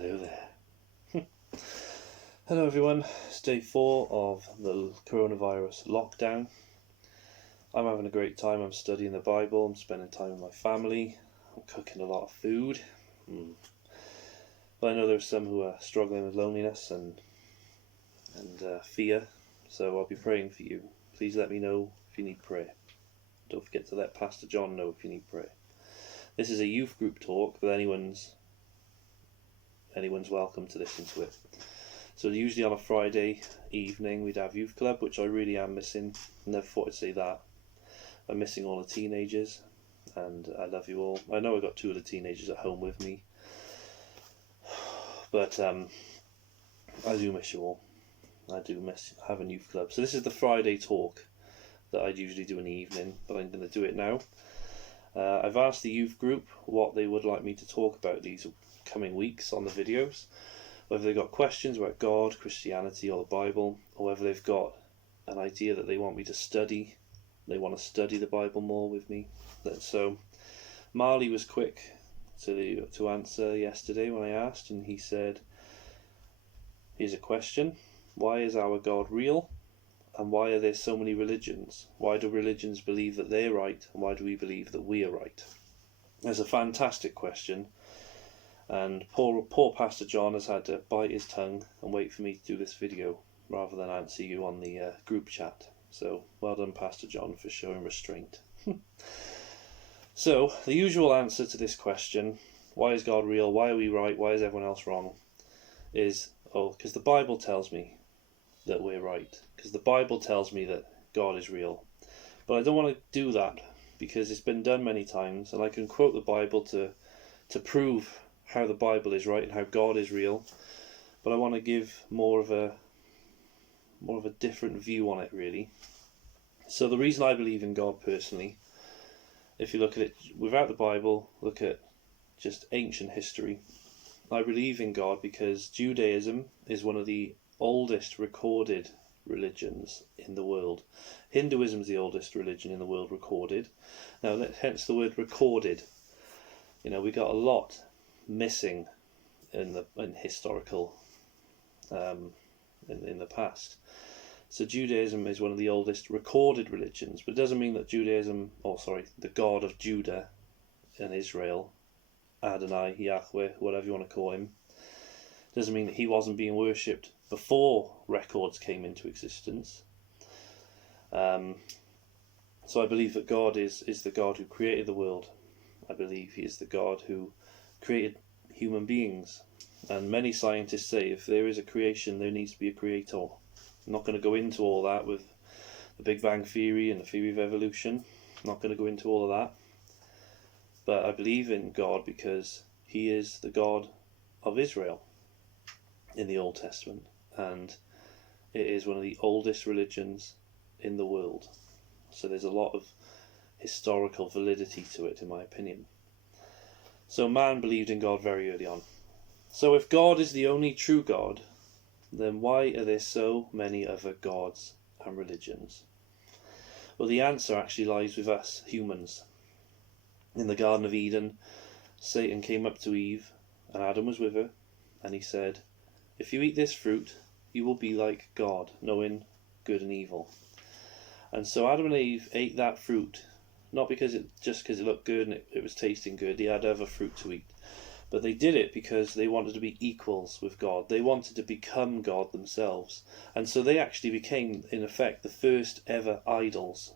Hello there. Hello everyone, it's day 4 of the coronavirus lockdown. I'm having a great time. I'm studying the Bible, I'm spending time with my family, I'm cooking a lot of food. But I know there's some who are struggling with loneliness and fear, so I'll be praying for you. Please let me know if you need prayer. Don't forget to let Pastor John know if you need prayer. This is a youth group talk, but anyone's welcome to listen to it. So usually on a Friday evening we'd have youth club, which I really am missing. Never thought I'd say that. I'm missing all the teenagers, and I love you all. I know I've got 2 of the teenagers at home with me, but I do miss you all. I do miss having youth club. So this is the Friday talk that I'd usually do in the evening, but I'm going to do it now. I've asked the youth group what they would like me to talk about these coming weeks on the videos, whether they've got questions about God, Christianity or the Bible, or whether they've got an idea that they want me to study. They want to study the Bible more with me. So Marley was quick to answer yesterday when I asked, and he said, here's a question: why is our God real? And why are there so many religions? Why do religions believe that they're right, and why do we believe that we are right? That's a fantastic question, and poor Pastor John has had to bite his tongue and wait for me to do this video rather than answer you on the group chat. So well done, Pastor John, for showing restraint. So the usual answer to this question, why is God real, why are we right, why is everyone else wrong, is, because the Bible tells me that we're right, because the Bible tells me that God is real. But I don't want to do that because it's been done many times, and I can quote the Bible to prove how the Bible is right and how God is real, but I want to give more of a different view on it, really. So the reason I believe in God personally, if you look at it without the Bible, look at just ancient history, I believe in God because Judaism is one of the oldest recorded religions in the world. Hinduism is the oldest religion in the world recorded. Now, hence the word recorded. You know, we got a lot missing in historical in the past. So Judaism is one of the oldest recorded religions, but it doesn't mean that the God of Judah and Israel, Adonai, Yahweh, whatever you want to call him, doesn't mean that he wasn't being worshipped before records came into existence. So I believe that God is the God who created the world. I believe he is the God who created human beings. And many scientists say if there is a creation, there needs to be a creator. I'm not going to go into all that with the Big Bang Theory and the theory of evolution. I'm not going to go into all of that. But I believe in God because he is the God of Israel in the Old Testament, and it is one of the oldest religions in the world. So there's a lot of historical validity to it, in my opinion. So man believed in God very early on. So if God is the only true God, then why are there so many other gods and religions? Well, the answer actually lies with us humans. In the Garden of Eden, Satan came up to Eve, and Adam was with her, and he said, if you eat this fruit, you will be like God, knowing good and evil. And so Adam and Eve ate that fruit, not because it looked good and it was tasting good. They had other fruit to eat. But they did it because they wanted to be equals with God. They wanted to become God themselves. And so they actually became, in effect, the first ever idols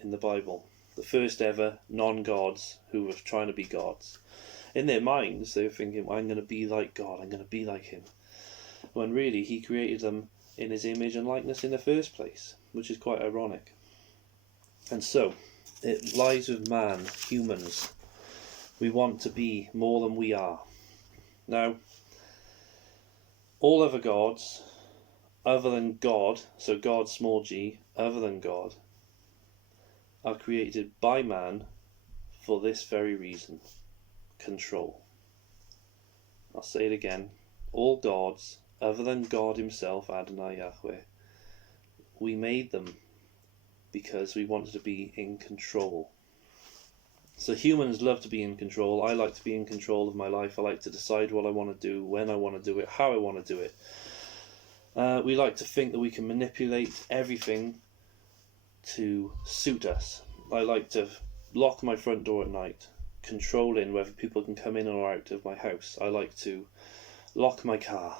in the Bible. The first ever non-gods who were trying to be gods. In their minds, they were thinking, I'm going to be like God, I'm going to be like him. When really he created them in his image and likeness in the first place, which is quite ironic. And so, it lies with man, humans. We want to be more than we are. Now, all other gods, other than God, so God small g, other than God, are created by man for this very reason: control. I'll say it again. All gods, other than God himself, Adonai, Yahweh, we made them because we wanted to be in control. So humans love to be in control. I like to be in control of my life. I like to decide what I want to do, when I want to do it, how I want to do it. We like to think that we can manipulate everything to suit us. I like to lock my front door at night, controlling whether people can come in or out of my house. I like to lock my car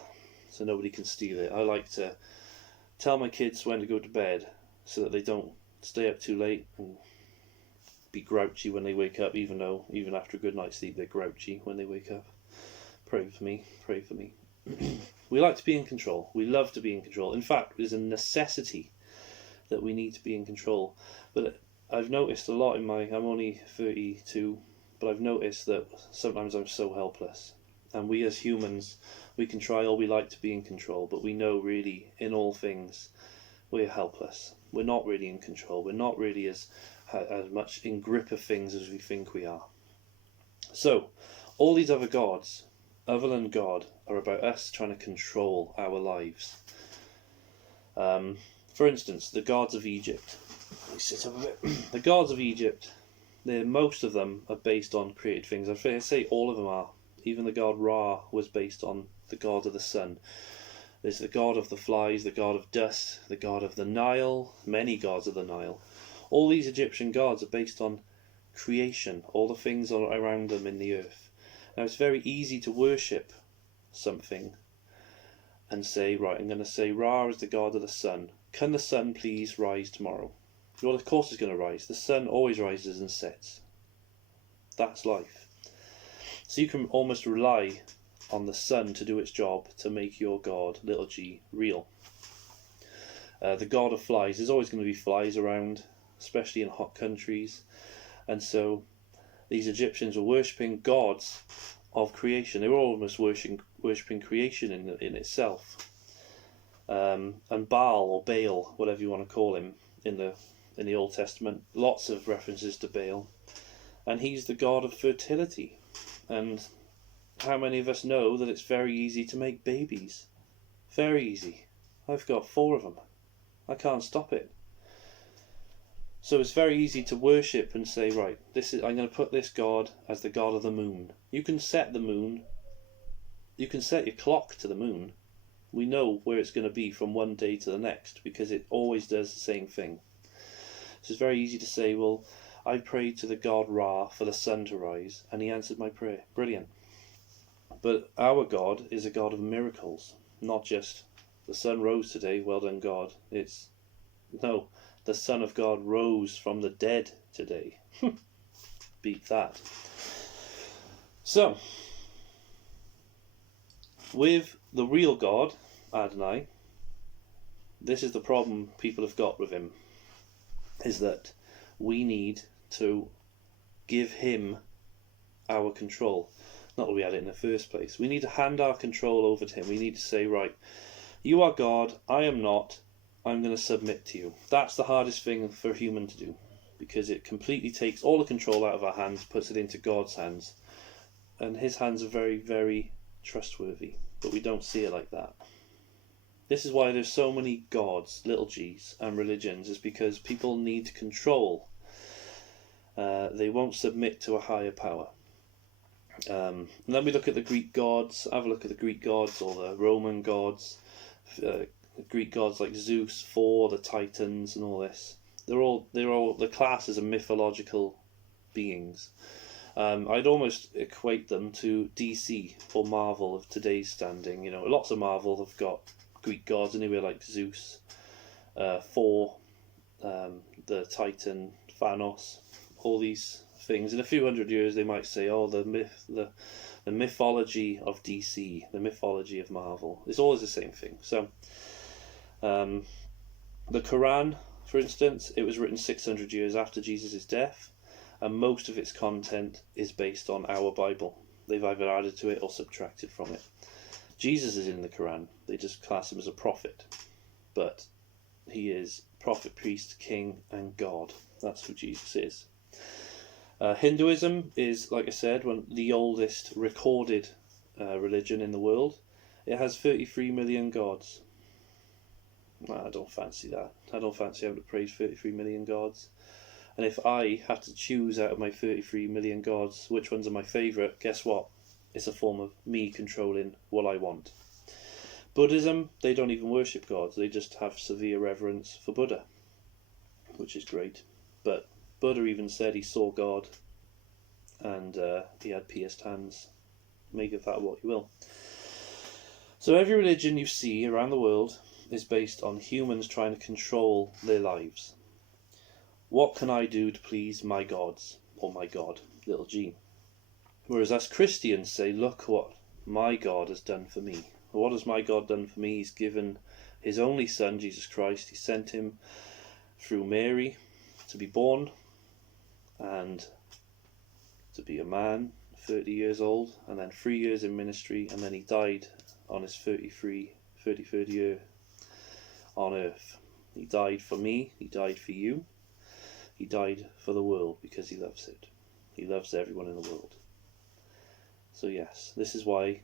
so nobody can steal it. I like to tell my kids when to go to bed so that they don't stay up too late and be grouchy when they wake up, even after a good night's sleep they're grouchy when they wake up. Pray for me. We like to be in control. We love to be in control. In fact, it's a necessity that we need to be in control. But I've noticed a lot I'm only 32, but I've noticed that sometimes I'm so helpless. And we as humans, we can try all we like to be in control, but we know really in all things we're helpless. We're not really in control. We're not really as much in grip of things as we think we are. So all these other gods, other than God, are about us trying to control our lives. For instance, the gods of Egypt. Let me sit up a bit. The gods of Egypt, most of them are based on created things. I say all of them are. Even the god Ra was based on the god of the sun. There's the god of the flies, the god of dust, the god of the Nile, many gods of the Nile. All these Egyptian gods are based on creation, all the things around them in the earth. Now it's very easy to worship something and say, right, I'm going to say Ra is the god of the sun. Can the sun please rise tomorrow? Well, of course it's going to rise. The sun always rises and sets. That's life. So you can almost rely on the sun to do its job to make your god, little g, real. The god of flies, there's always going to be flies around, especially in hot countries. And so these Egyptians were worshipping gods of creation. They were almost worshipping creation in itself. And Baal or Baal, whatever you want to call him, in the Old Testament, lots of references to Baal, and he's the god of fertility. And how many of us know that it's very easy to make babies? Very easy. I've got 4 of them. I can't stop it. So it's very easy to worship and say, right, I'm going to put this god as the god of the moon. You can set the moon. You can set your clock to the moon. We know where it's going to be from one day to the next because it always does the same thing. So it's very easy to say, well, I prayed to the god Ra for the sun to rise and he answered my prayer. Brilliant. But our God is a God of miracles, not just the sun rose today, well done God. No, the Son of God rose from the dead today. Beat that. So, with the real God, Adonai, this is the problem people have got with him, is that we need to give him our control. Not that we had it in the first place. We need to hand our control over to him. We need to say, right, you are God, I am not, I'm going to submit to you. That's the hardest thing for a human to do, because it completely takes all the control out of our hands, puts it into God's hands. And his hands are very, very trustworthy, but we don't see it like that. This is why there's so many gods, little g's, and religions, is because people need control. They won't submit to a higher power. And then we look at the Greek gods. Have a look at the Greek gods or the Roman gods. Greek gods like Zeus, Thor, the Titans, and all this. They're all the classes of mythological beings. I'd almost equate them to DC or Marvel of today's standing. You know, lots of Marvel have got Greek gods anyway, like Zeus, Thor, the Titan, Thanos, all these things. In a few hundred years they might say, oh, the mythology of DC, the mythology of Marvel. It's always the same thing. So the Quran, for instance, it was written 600 years after Jesus' death, and most of its content is based on our Bible. They've either added to it or subtracted from it. Jesus is in the Quran. They just class him as a prophet, but he is prophet, priest, king, and God. That's who Jesus is. Hinduism is, like I said, the oldest recorded religion in the world. It has 33 million gods. I don't fancy that. I don't fancy having to praise 33 million gods. And if I had to choose out of my 33 million gods which ones are my favourite, guess what? It's a form of me controlling what I want. Buddhism, they don't even worship gods, they just have severe reverence for Buddha, which is great. But Buddha even said he saw God and he had pierced hands. Make of that what you will. So every religion you see around the world is based on humans trying to control their lives. What can I do to please my gods, or my God, little g? Whereas us Christians say, look what my God has done for me. What has my God done for me? He's given his only son, Jesus Christ. He sent him through Mary to be born and to be a man, 30 years old, and then 3 years in ministry, and then he died on his 33rd year on earth. He died for me, he died for you, he died for the world because he loves it. He loves everyone in the world. So yes, this is why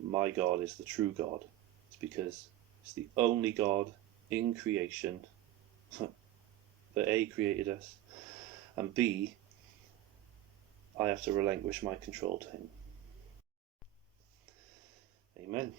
my God is the true God. It's because it's the only God in creation that A, created us, and B, I have to relinquish my control to him. Amen.